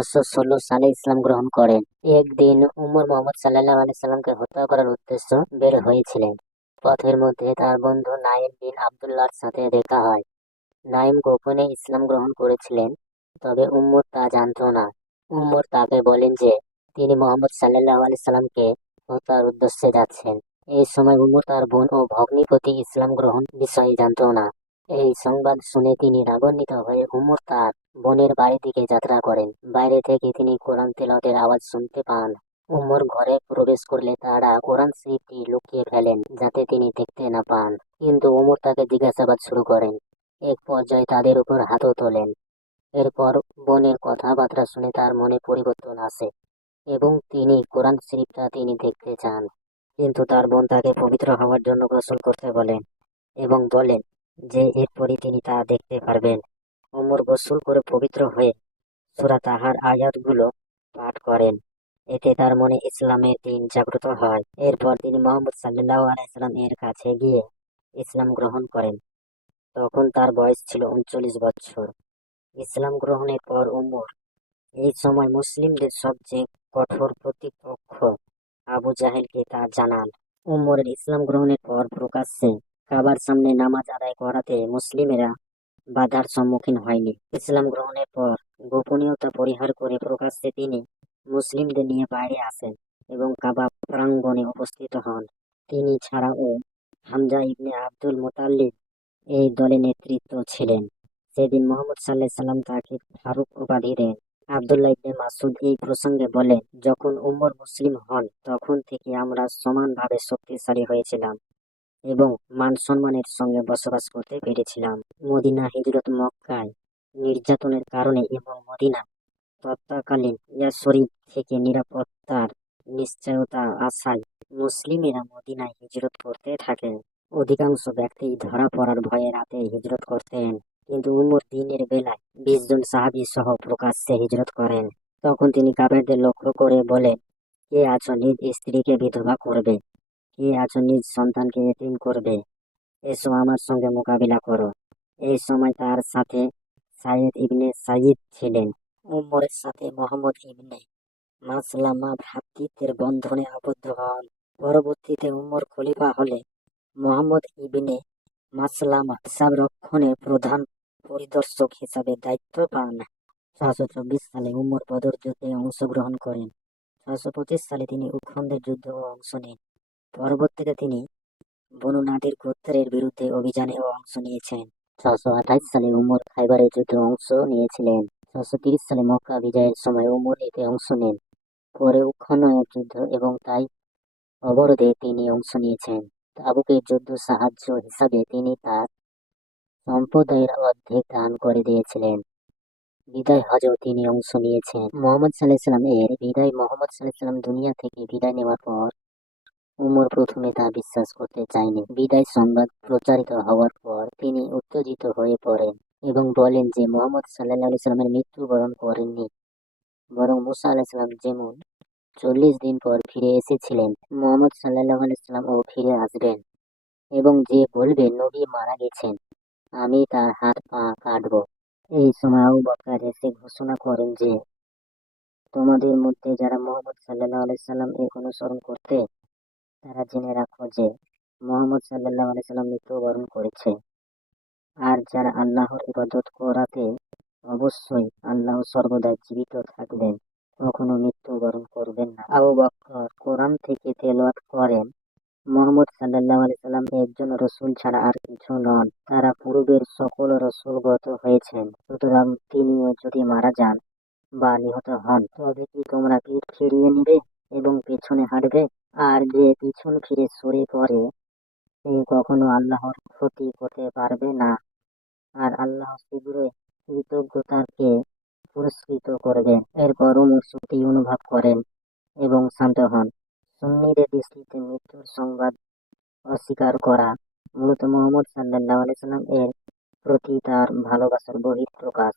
616 সালে ইসলাম গ্রহণ করেন। একদিন উমর মোহাম্মদ সাল্লাল্লাহু আলাইহি সাল্লামকে হত্যা করার উদ্দেশ্য বের হয়েছিলেন। পথের মধ্যে তার বন্ধু নাঈম বিন আব্দুল্লাহর সাথে দেখা হয়। নাঈম গোপনে ইসলাম গ্রহণ করেছিলেন, তবে উমর তা জানত না। উমর তাকে বলেন যে তিনি মোহাম্মদ সাল্লাল্লাহু আলাইহি সাল্লামকে হত্যার উদ্দেশ্যে যাচ্ছেন। এই সময় উমর তার বোন ও ভগ্নিপতি ইসলাম গ্রহণ বিষয়ে জানত না। এই সংবাদ শুনে তিনি রাগান্বিত হয়ে উমর তার বোনের বাড়ির দিকে যাত্রা করেন। বাইরে থেকে তিনি কোরআন তেলাওয়াতের আওয়াজ শুনতে পান। উমর ঘরে প্রবেশ করলে তারা কোরআন শরীফটি লুকিয়ে ফেলেন যাতে তিনি দেখতে না পান। কিন্তু উমর তাকে জিজ্ঞাসাবাদ শুরু করেন। এক পর্যায়ে তাদের উপর হাতও তোলেন। এরপর বোনের কথাবার্তা শুনে তার মনে পরিবর্তন আসে এবং তিনি কোরআন শরীফটা তিনি দেখতে চান। কিন্তু তার বোন তাকে পবিত্র হওয়ার জন্য গোসল করতে বলেন এবং বলেন যে এরপরই তিনি তা দেখতে পারবেন। ওমর গোসল করে পবিত্র হয়ে সূরা তাহার আয়াতগুলো পাঠ করেন। এতে তার মনে ইসলামের দিন জাগ্রত হয়। এরপর তিনি মুহাম্মদ সাল্লাল্লাহু আলাইহি সাল্লাম এর কাছে গিয়ে ইসলাম গ্রহণ করেন। তখন তার বয়স ছিল 39 বছর। ইসলাম গ্রহণের পর উমর এই সময় মুসলিমদের সবচেয়ে কঠোর প্রতিপক্ষ আবু জাহেলকে তা জানান। উমরের ইসলাম গ্রহণের পর প্রকাশ্যে কাবার সামনে নামাজ আদায় করাতে মুসলিমেরা বাধার সম্মুখীন হয়নি। ইসলাম গ্রহণের পর গোপনীয়তা পরিহার করে প্রকাশ্যে তিনি মুসলিমদের নিয়ে বাইরে আসেন এবং কাবা প্রাঙ্গণে উপস্থিত হন। তিনি ছাড়াও হামজা ইবনে আব্দুল মুতাল্লিব এই দলে নেতৃত্ব ছিলেন। সেদিন মুহাম্মদ সাল্লাল্লাহু আলাইহি সাল্লাম তাকে ফারুক উপাধি দেন। আব্দুল্লাহ ইবনে মাসউদ এই প্রসঙ্গে বলেন, যখন উমর মুসলিম হন তখন থেকে আমরা সমানভাবে শক্তিশালী হয়েছিলাম এবং মান সম্মানের সঙ্গে বসবাস করতে পেরেছিলাম। মদিনা হিজরত মক্কায় নির্যাতনের কারণে এবং মদিনা তৎকালীন ইয়াসরিব থেকে নিরাপত্তার নিশ্চয়তা আশায় মুসলিমেরা মদিনায় হিজরত করতে থাকেন। অধিকাংশ ব্যক্তি ধরা পড়ার ভয়ে রাতে হিজরত করতেন, কিন্তু উমর দিনের বেলায় 20 জন সাহাবী সহ প্রকাশ্যে হিজরত করেন। তখন তিনি কাফেরদের লক্ষ্য করে বলেন, কে আছো নিজ স্ত্রীকে বিধবা করবে, কে আছো নিজ সন্তানকে এতিম করবে, এসো আমার সঙ্গে মোকাবিলা করো। এই সময় তার সাথে সাইদ ইবনে সাইদ ছিলেন। উমরের সাথে মোহাম্মদ ইবনে মাসলামা ভ্রাতৃত্বের বন্ধনে আবদ্ধ হন। পরবর্তীতে উমর খলিফা হলে মোহাম্মদ ইবনে মাসলামা হিসাব রক্ষণের প্রধান পরিদর্শক হিসাবে দায়িত্ব পান। 624 সালে উমর বদর যুদ্ধে অংশগ্রহণ করেন। 625 সালে তিনি উখন্দের যুদ্ধে অংশ নেন। পরবর্তীতে তিনি বনু নাদির গোত্রের বিরুদ্ধে অভিযানেও অংশ নিয়েছেন। 628 সালে উমর খাইবারের যুদ্ধে অংশ নিয়েছিলেন। 630 সালে মক্কা বিজয়ের সময় উমর এতে অংশ নেন। পরে উখনয়ের যুদ্ধ এবং তাই অবরোধে তিনি অংশ নিয়েছেন। তাবুকের যুদ্ধ সাহায্য হিসাবে তিনি তার সম্পদের অর্ধেক দান করে দিয়েছিলেন। বিদায় হজেও তিনি অংশ নিয়েছেন। মুহাম্মদ সাল্লাল্লাহু আলাইহি সাল্লাম এর বিদায় মুহাম্মদ সাল্লাল্লাহু আলাইহি সাল্লাম দুনিয়া থেকে বিদায় নেওয়ার পর উমর প্রথমে তা বিশ্বাস করতে চায়নি। বিদায় সংবাদ প্রচারিত হওয়ার পর তিনি উত্তেজিত হয়ে পড়েন এবং বলেন যে মুহাম্মদ সাল্লাল্লাহু আলাইহি সাল্লামের মৃত্যুবরণ করেননি, বরং মুসা আলাইহিস সালাম যেমন 40 দিন পর ফিরে এসেছিলেন, মুহাম্মদ সাল্লাল্লাহু আলাইহি সাল্লাম ও ফিরে আসবেন এবং যে বলবে নবী মারা গেছেন, আমি তার হাত পা কাটব। এই সময় আবু বকর এসে ঘোষণা করেন যে তোমাদের মধ্যে যারা মুহাম্মদ সাল্লাল্লাহু আলাইহি সাল্লাম এর অনুসরণ করতে, তারা জেনে রাখো যে মুহাম্মদ সাল্লাল্লাহু আলাইহি সাল্লাম মৃত্যুবরণ করেছে। আর যারা আল্লাহর ইবাদত করাতে, অবশ্যই আল্লাহ সর্বদা জীবিত থাকবেন, কখনো মৃত্যুবরণ করবেন না। আবু বকর কোরআন থেকে তেলাওয়াত করেন, মুহাম্মদ সাল্লাল্লাহু আলাইহি সাল্লাম একজন রাসূল ছাড়া আর কিছু নন। তারা পূর্বের সকল রাসূলগত হয়েছেন, সুতরাং তিনিও যদি মারা যান বা নিহত হন, তবে কি তোমরা পিঠ ফিরিয়ে নিবে এবং পেছনে হাঁটবে? আর যে পিছন ফিরে সরে পড়ে সে কখনো আল্লাহর ক্ষতি করতে পারবে না, আর আল্লাহ শীঘ্রই কৃতজ্ঞতাকে পুরস্কৃত করবেন। এরপর উমর শক্তি অনুভব করেন এবং শান্ত হন। সুন্নিদের দৃষ্টিতে মৃত্যুর সংবাদ অস্বীকার করা মূলত মুহাম্মদ সাল্লাল্লাহু আলাইহি সাল্লাম এর প্রতি তার ভালোবাসার বহিঃপ্রকাশ।